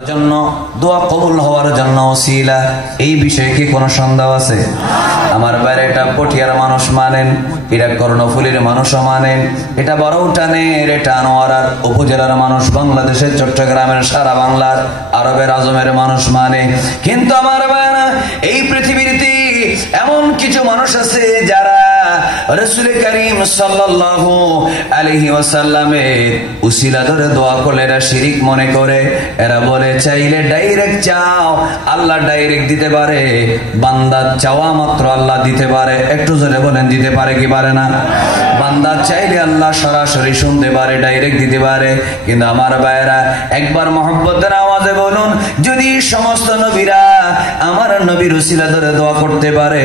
জন্য দোয়া কবুল হওয়ার জন্য ওসিলা, এই বিষয়ে কি কোনো সন্দেহ আছে? আমার বাইরে এটা পটিয়ার মানুষ মানেন, এটা কর্ণফুলীর মানুষও মানেন, এটা বড়উটানের, এটা আনোয়ারার উপজেলার মানুষ, বাংলাদেশের চট্টগ্রামের, সারা বাংলার, আরবের আজমের মানুষ মানে। কিন্তু আমার বাইরে এই পৃথিবীতে এমন কিছু মানুষ আছে যারা রাসূল করিম সাল্লাল্লাহু আলাইহি ওয়াসাল্লামের উসিলা ধরে দোয়া করলে এরা শিরিক মনে করে। এরা বলে চাইলে ডাইরেক্ট চাও, আল্লাহ ডাইরেক্ট দিতে পারে, বান্দা চাওয়া মাত্র আল্লাহ দিতে পারে। একটু জোরে বলেন, দিতে পারে কি পারে না? বান্দা চাইলে আল্লাহ সরাসরি শুনতে পারে, ডাইরেক্ট দিতে পারে। কিন্তু আমার ভাইয়েরা একবার মহব্বতের আওয়াজে বলুন, যদি সমস্ত নবীরা আমার নবীর উসিলা ধরে দোয়া করতে পারে,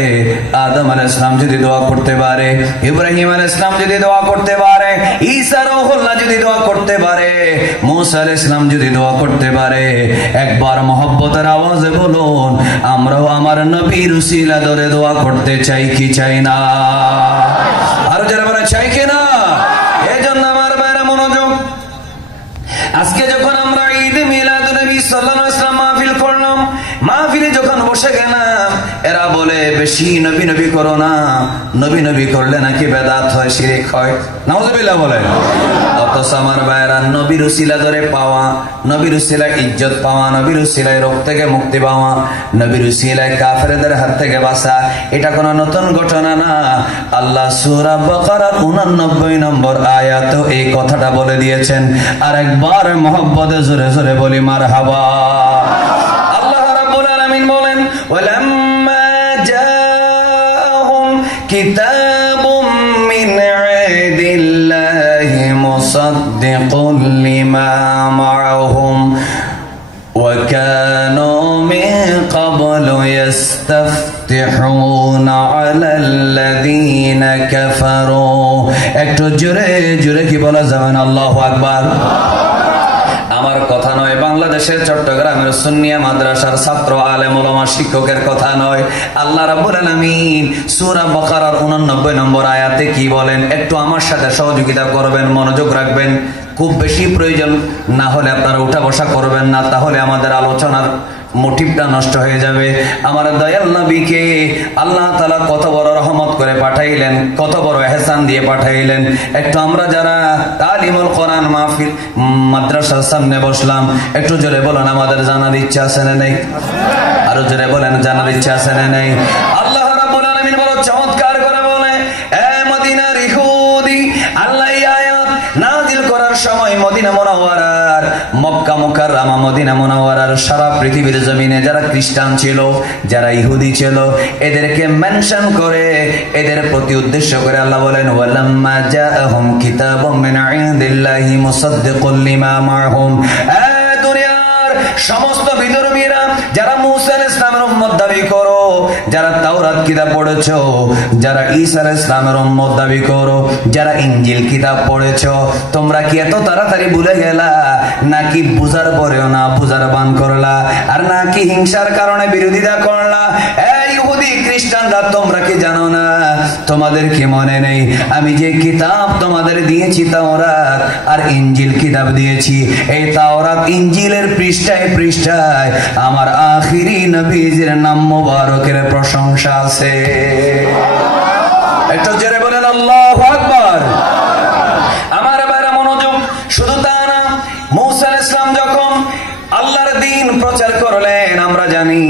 আদম আলাইহিস সালাম যদি দোয়া করতে পারে, ইব্রাহিম আলাইহিস সালাম যদি দোয়া করতে পারে, ঈসা রূহুল্লাহ যদি দোয়া করতে পারে, মুসা আলাইহিস সালাম যদি দোয়া করতে পারে, একবার মহব্বতের আওয়াজে বলুন, আমরাও আমার নবীর উসিলা ধরে দোয়া করতে চাই কি চাই না? আর যারা বলে চাই কি না? এই জন্য আমার ভাইরা মনোযোগ, আজকে যখন আমরা ঈদ মিলাদুন নবী সাল্লাল্লাহু আলাইহি ওয়াসাল্লাম মাহফিল করলাম, মাহফিলে যখন বসে গেলাম, এরা বলে বেশি নবী নবী করো না, নবী নবী করলে নাকি বেদাত হয়, শিরক হয়। নাউজুবিল্লাহ বলেন। অথচ আমার ভাইরা নবীর উসিলা ধরে পাওয়া, নবীর উসিলায় ইজ্জত পাওয়া, নবীর উসিলায় রোগ থেকে মুক্তি পাওয়া, নবীর উসিলায় কাফেরদের হাত থেকে বাঁচা, এটা কোনো নতুন ঘটনা না। আল্লাহ সূরা বাকারার 89 নম্বর আয়াতেও এই কথাটা বলে দিয়েছেন। আর একবার মহব্বতে জোরে জোরে বলি মারহাবা। আল্লাহ রাব্বুল আলামিন বলেন, ওয়ালাম্মা জাআহুম কিতাবুম মিন ইনদিল্লাহি মুসাদ্দিকুন লিমা মাআহুম ওয়া কানু মিন ক্বাবলু ইস্তাফতিহুনা আলাল্লাযীনা কাফারু। একটু জোরে জোরে কি বলা যাবে না? আল্লাহু আকবার। আমার কথা নয়, বাংলাদেশের চট্টগ্রামের সুন্নিয়া মাদ্রাসার ছাত্র আলেম ওলামা শিক্ষকের কথা নয়। আল্লাহ রাব্বুল আলামিন সূরা বাকারার 89 নম্বর আয়াতে কি বলেন, একটু আমার সাথে সহযোগিতা করবেন, মনোযোগ রাখবেন। খুব বেশি প্রয়োজন না হলে আপনারা উঠা বসা করবেন না, তাহলে আমাদের আলোচনার মোটিভটা নষ্ট হয়ে যাবে। আমার দয়াল নবীকে আল্লাহ তাআলা কত বড় রহমত করে পাঠাইলেন, কত বড় ইহসান দিয়ে পাঠাইলেন। একটু আমরা যারা তালিমুল কোরআন মাহফিল মাদ্রাসার সামনে বসলাম, একটু জোরে বলেন আমাদের জানার ইচ্ছা আছে না নেই? আরো জোরে বলেন, জানার ইচ্ছা আছে না নেই? আল্লাহ রাব্বুল আলামিন বড় চমৎকার করে বলে, এ মদিনার ইহুদি, আল্লাহ এই আয়াত নাযিল করার সময় মদিনা মুনাওয়ারার, মক্কা মুকাররমা মদিনা মুনাওয়ারার সারা পৃথিবীর জমিনে যারা খ্রিস্টান ছিল, যারা ইহুদি ছিল, এদেরকে মেনশন করে, এদের প্রতি উদ্দেশ্য করে আল্লাহ বলেন, ওয়ালাম্মা জাআহুম কিতাবুম মিন ইনদিল্লাহি মুসাদ্দিকুন লিমা মাআহুম। দুনিয়ার সমস্ত বিধর্মীরা যারা মুসা আলাইহিস সালামের উম্মত দাবি করো, যারা তাওরাত কিতাব পড়েছো, যারা ঈসা আলাইহিস সালামের উম্মত দাবি করো, যারা ইনজিল কিতাব পড়েছো, তোমরা কি এত তাড়াতাড়ি ভুলে গেলা, নাকি বুঝার পরেও না বুঝার বান করলা, আর নাকি হিংসার কারণে বিরোধিতা করলা? ইহুদি খ্রিস্টানরা, তোমরা কি জানো না, তোমাদের কি মনে নেই আমি যে কিতাব তোমাদের দিয়েছি, তাওরাত আর ইনজিল কিতাব দিয়েছি, এই তাওরাত ইনজিলের পৃষ্ঠায় পৃষ্ঠায় আমার আখিরি নবীজির নাম মুবারকের প্রশংসা আছে। একটু জোরে বলেন আল্লাহু আকবার। আমার ভাইরা মনোযোগ, শুধু তা না, মুসা আলাইহিস সালাম যখন আল্লাহর দ্বীন প্রচার করলেন, আমরা জানি,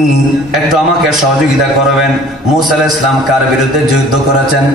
একটু আমাকে সহযোগিতা করবেন, মুসা আলাইহিস সালাম কার বিরুদ্ধে যুদ্ধ করেছেন?